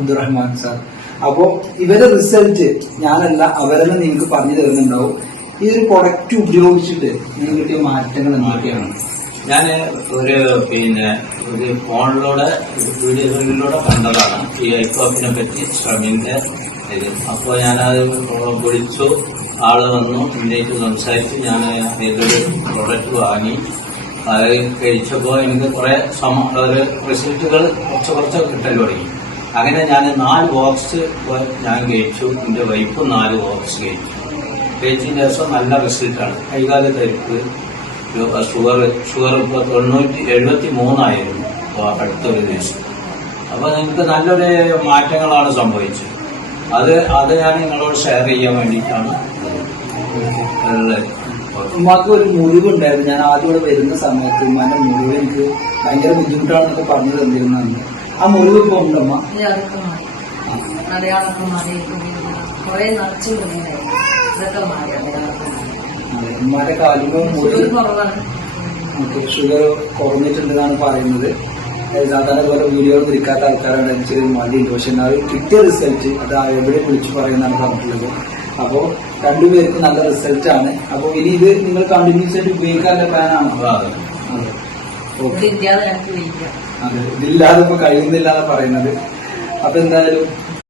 Abdurahman sir. അപ്പോ ഇവരെ result ഞാനല്ല അവരെന്ന് നിങ്ങൾക്ക് പറഞ്ഞു തരുന്നുണ്ടാവും. ഈ ഒരു പ്രൊഡക്റ്റ് ഉപയോഗിച്ചിട്ട് നിങ്ങൾ കിട്ടിയ മാറ്റങ്ങൾ എന്തൊക്കെയാണ്? ഞാൻ ഒരു പിന്നെ ഒരു ഫോണിലൂടെ വീഡിയോകളിലൂടെ കണ്ടതാണ്. ഈ ഐക്കോപ്പിനെ പറ്റി ശ്രമിന്റെ ഇത് അപ്പോൾ ഞാനത് വിളിച്ചു. ആൾ വന്നു ഇന്ത്യയ്ക്ക് സംസാരിച്ച്. ഞാൻ ഇതൊരു പ്രൊഡക്റ്റ് വാങ്ങി. അത് കഴിച്ചപ്പോൾ എനിക്ക് കുറെ സമ റിസൾട്ടുകൾ കുറച്ച് കുറച്ച് കിട്ടൽ തുടങ്ങി. അങ്ങനെ ഞാൻ നാല് ബോക്സ് ഞാൻ കഴിച്ചു. എന്റെ വൈഫ് നാല് ബോക്സ് കഴിച്ചു. കഴിച്ചതിന് ശേഷം നല്ല റിസൾട്ടാണ് കൈകാല തരിപ്പ് ഷുഗർ ഷുഗർ ഇപ്പോൾ തൊണ്ണൂറ്റി എഴുപത്തി മൂന്നായിരുന്നു അടുത്തൊരു ദിവസം. അപ്പൊ നിങ്ങൾക്ക് നല്ലൊരു മാറ്റങ്ങളാണ് സംഭവിച്ചത്. അത് അത് ഞാൻ നിങ്ങളോട് ഷെയർ ചെയ്യാൻ വേണ്ടിയിട്ടാണ്. ഉമ്മാക്ക് ഒരു മുറിവ് ഉണ്ടായിരുന്നു. ഞാൻ ആദ്യം വരുന്ന സമയത്ത് ഉമ്മാന്റെ മുറിവ് എനിക്ക് ഭയങ്കര ബുദ്ധിമുട്ടാണെന്നൊക്കെ പറഞ്ഞു തന്നിരുന്നു ആ മുറിവ് ഇപ്പൊ ഉണ്ടമ്മ അതൊക്കെ മാറി. അടയാളമൊക്കെ മാറി കുറെ നിറച്ചും കുഞ്ഞിനായി ഇതൊക്കെ മാറി അടയാളമൊക്കെ മാറി. അതെ, മുറിവ് ഷുഗർ കുറവാണ്. ഷുഗർ കുറഞ്ഞിട്ടുണ്ടെന്നാണ് പറയുന്നത്. സാധാരണ പോലെ വീഡിയോ തിരിക്കാത്ത ആൾക്കാരാണ് ഇച്ചിരി മടിയുണ്ട്. പക്ഷെ എന്നാൽ കിട്ടിയ റിസൾട്ട് അത് എവിടെ വിളിച്ചു പറയുന്നതാണ് പറഞ്ഞിട്ടുള്ളത്. അപ്പോൾ രണ്ടുപേർക്ക് നല്ല റിസൾട്ട് ആണ്. അപ്പോൾ ഇനി ഇത് നിങ്ങൾ കണ്ടിന്യൂസ് ആയിട്ട് ഉപയോഗിക്കാനുള്ള പ്ലാനാണോ അപ്പൊ അത്. ഇതില്ലാതെ ഇപ്പൊ കഴിയുന്നില്ല പറയുന്നത്. അപ്പൊ എന്തായാലും